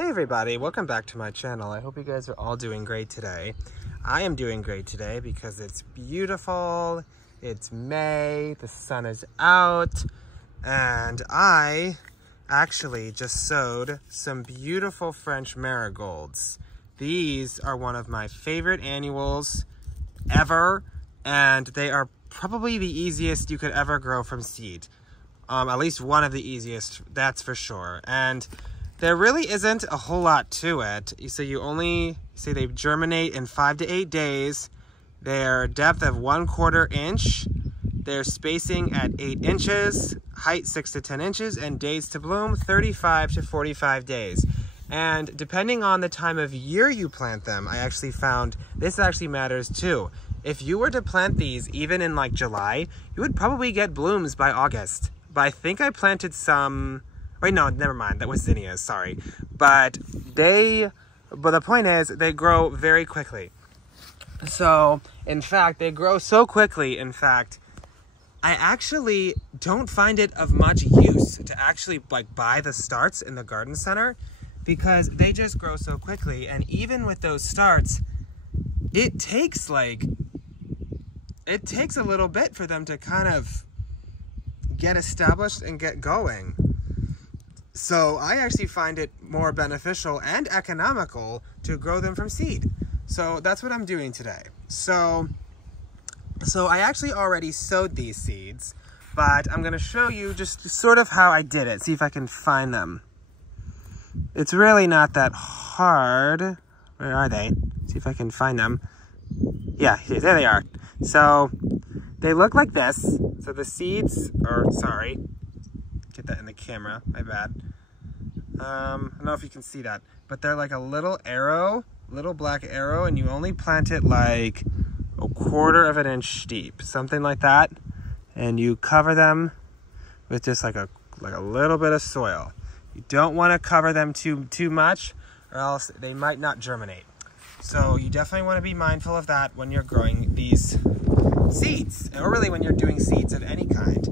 Hey everybody, welcome back to my channel. I hope you guys are all doing great today. I am doing great today because it's beautiful, it's May, the sun is out, and I actually just sowed some beautiful French marigolds. These are one of my favorite annuals ever, and they are probably the easiest you could ever grow from seed. At least one of the easiest, that's for sure. And there really isn't a whole lot to it. So you only say they germinate in 5 to 8 days. Their depth of 1/4 inch. Their spacing at 8 inches, height 6 to 10 inches, and days to bloom 35 to 45 days. And depending on the time of year you plant them, I actually found this actually matters too. If you were to plant these even in like July, you would probably get blooms by August. But I think I planted some. Wait, no, never mind. That was zinnias, sorry. But the point is, they grow very quickly. So, in fact, they grow so quickly, in fact, I actually don't find it of much use to actually like buy the starts in the garden center because they just grow so quickly. And even with those starts, it takes a little bit for them to kind of get established and get going. So I actually find it more beneficial and economical to grow them from seed. So that's what I'm doing today. So I actually already sowed these seeds, but I'm gonna show you just sort of how I did it. See if I can find them. It's really not that hard. Where are they? See if I can find them. Yeah, there they are. So they look like this. So the seeds are, sorry, get that in the camera, my bad. I don't know if you can see that, but they're like a little arrow, little black arrow, and you only plant it like 1/4 inch deep, something like that. And you cover them with just like a little bit of soil. You don't want to cover them too much or else they might not germinate. So you definitely want to be mindful of that when you're growing these seeds, or really when you're doing seeds of any kind.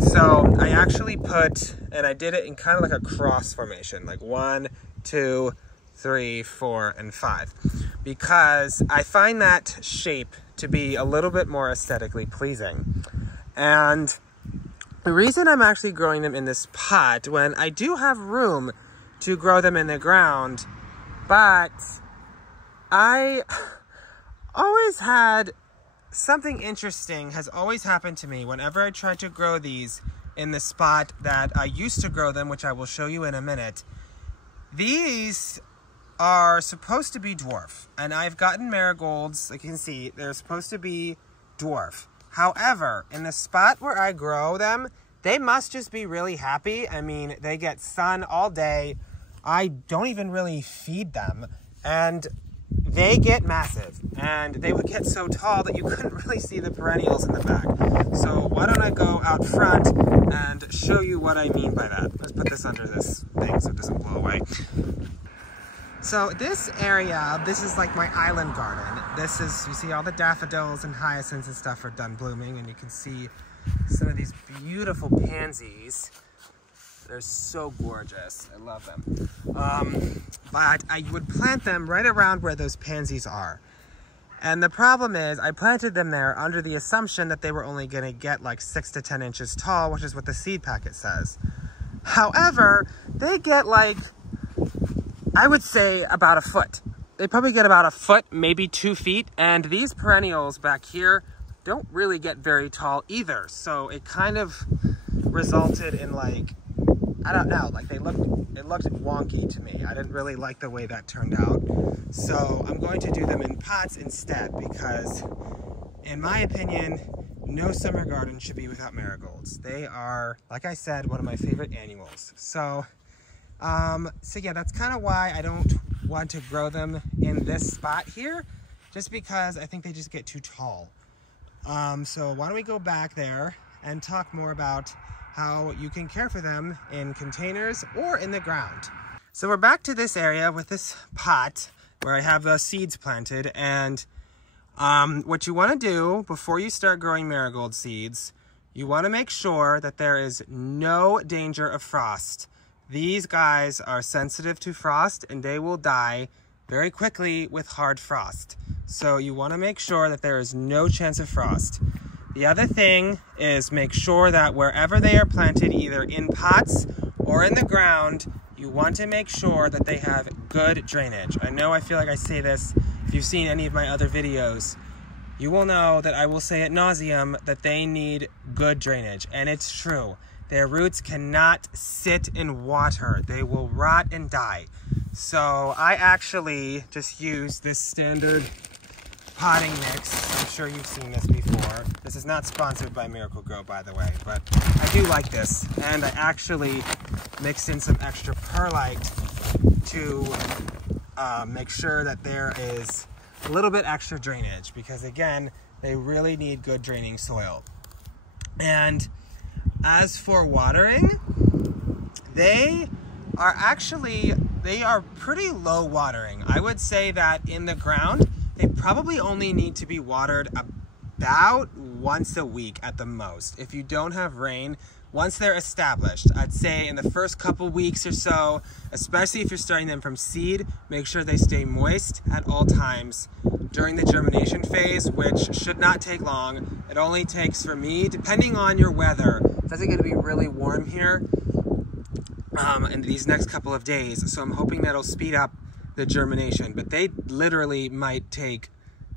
So I actually put, and I did it in kind of like a cross formation, like 1, 2, 3, 4, and 5, because I find that shape to be a little bit more aesthetically pleasing. And the reason I'm actually growing them in this pot, when I do have room to grow them in the ground, but I always had something interesting has always happened to me whenever I tried to grow these in the spot that I used to grow them, which I will show you in a minute. These are supposed to be dwarf, and I've gotten marigolds, like you can see, they're supposed to be dwarf. However, in the spot where I grow them, they must just be really happy. I mean, they get sun all day. I don't even really feed them, and they get massive, and they would get so tall that you couldn't really see the perennials in the back. So why don't I go out front and show you what I mean by that. Let's put this under this thing so it doesn't blow away. So this area, this is like my island garden. This is, you see all the daffodils and hyacinths and stuff are done blooming, and you can see some of these beautiful pansies. They're so gorgeous. I love them. But I would plant them right around where those pansies are. And the problem is I planted them there under the assumption that they were only going to get like 6 to 10 inches tall, which is what the seed packet says. However, they get like, I would say about 1 foot. They probably get about 1 foot, maybe 2 feet. And these perennials back here don't really get very tall either. So it kind of resulted in like, I don't know, like it looked wonky to me. I didn't really like the way that turned out. So I'm going to do them in pots instead because, in my opinion, no summer garden should be without marigolds. They are, like I said, one of my favorite annuals. So yeah, that's kind of why I don't want to grow them in this spot here, just because I think they just get too tall. So why don't we go back there and talk more about how you can care for them in containers or in the ground. So we're back to this area with this pot where I have the seeds planted, and what you want to do before you start growing marigold seeds, you want to make sure that there is no danger of frost these guys are sensitive to frost and they will die very quickly with hard frost. So you want to make sure that there is no chance of frost. The other thing is make sure that wherever they are planted, either in pots or in the ground, you want to make sure that they have good drainage. I feel like I say this, if you've seen any of my other videos, you will know that I will say ad nauseum that they need good drainage, and it's true. Their roots cannot sit in water. They will rot and die. So I actually just use this standard potting mix. I'm sure you've seen this before. This is not sponsored by Miracle-Gro, by the way, but I do like this. And I actually mixed in some extra perlite to make sure that there is a little bit extra drainage, because again, they really need good draining soil. And as for watering, they are pretty low watering. I would say that in the ground, they probably only need to be watered about once a week at the most. If you don't have rain, once they're established, I'd say in the first couple weeks or so, especially if you're starting them from seed, make sure they stay moist at all times during the germination phase, which should not take long. It only takes, for me, depending on your weather, it's actually going to be really warm here in these next couple of days, so I'm hoping that'll speed up the germination, but they literally might take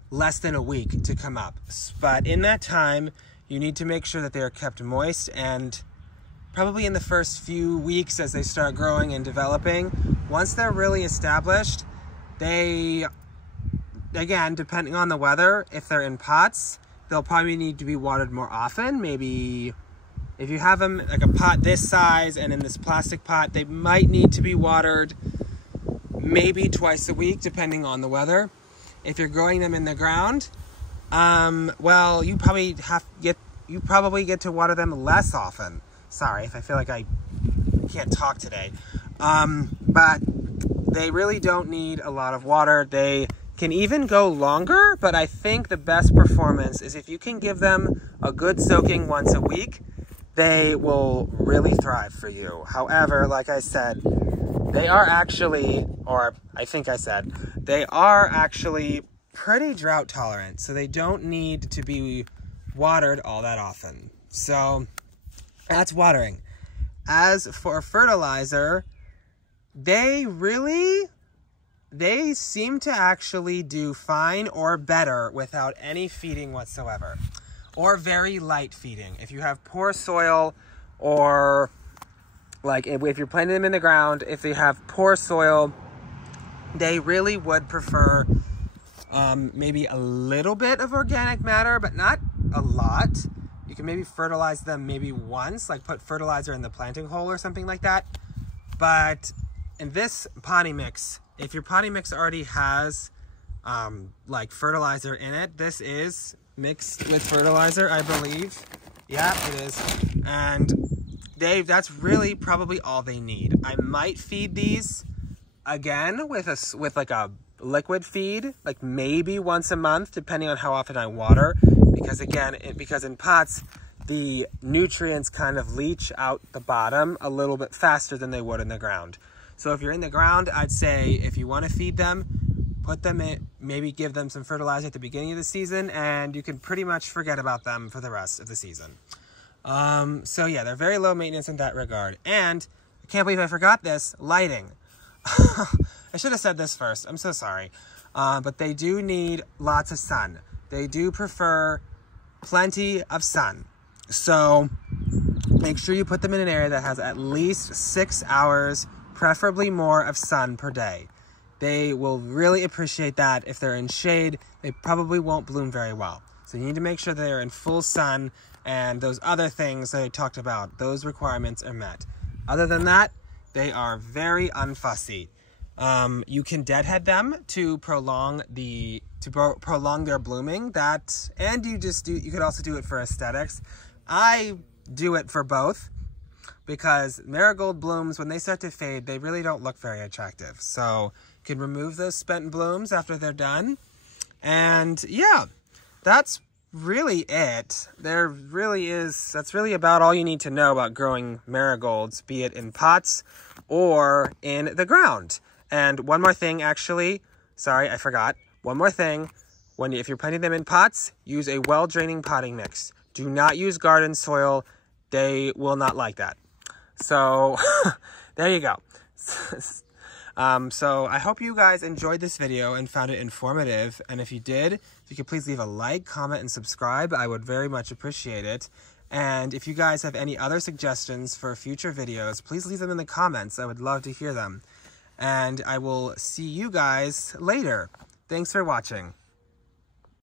less than a week to come up. But in that time, you need to make sure that they are kept moist, and probably in the first few weeks as they start growing and developing, once they're really established, they, again, depending on the weather, if they're in pots, they'll probably need to be watered more often. Maybe if you have them like a pot this size and in this plastic pot, they might need to be watered maybe twice a week, depending on the weather. If you're growing them in the ground, well, you probably get to water them less often. Sorry if I feel like I can't talk today. But they really don't need a lot of water. They can even go longer, but I think the best performance is if you can give them a good soaking once a week, they will really thrive for you. However, like I said, they are actually, or I think I said, they are actually pretty drought tolerant, so they don't need to be watered all that often. So that's watering. As for fertilizer, they seem to actually do fine or better without any feeding whatsoever, or very light feeding. If you have poor soil, or like if you're planting them in the ground, if they have poor soil, they really would prefer maybe a little bit of organic matter, but not a lot. You can maybe fertilize them maybe once, like put fertilizer in the planting hole or something like that. But in this potting mix, if your potting mix already has like fertilizer in it, this is mixed with fertilizer, I believe. Yeah, it is. And that's really probably all they need. I might feed these again with like a liquid feed, like maybe once a month, depending on how often I water, because again, because in pots, the nutrients kind of leach out the bottom a little bit faster than they would in the ground. So if you're in the ground, I'd say if you want to feed them, put them in, maybe give them some fertilizer at the beginning of the season, and you can pretty much forget about them for the rest of the season. So yeah, they're very low maintenance in that regard. And I can't believe I forgot this, lighting. I should have said this first. I'm so sorry. But they do need lots of sun. They do prefer plenty of sun. So make sure you put them in an area that has at least 6 hours, preferably more, of sun per day. They will really appreciate that. If they're in shade, they probably won't bloom very well. So you need to make sure they're in full sun, and those other things that I talked about, those requirements are met. Other than that, they are very unfussy. You can deadhead them to prolong their blooming. And you could also do it for aesthetics. I do it for both, because marigold blooms, when they start to fade, they really don't look very attractive. So you can remove those spent blooms after they're done. And yeah, that's really it. That's really about all you need to know about growing marigolds, be it in pots or in the ground. And one more thing, actually, sorry, I forgot. One more thing, if you're planting them in pots, use a well-draining potting mix. Do not use garden soil. They will not like that. So, there you go. So I hope you guys enjoyed this video and found it informative. And if you did, if you could please leave a like, comment, and subscribe, I would very much appreciate it. And if you guys have any other suggestions for future videos, please leave them in the comments. I would love to hear them. And I will see you guys later. Thanks for watching.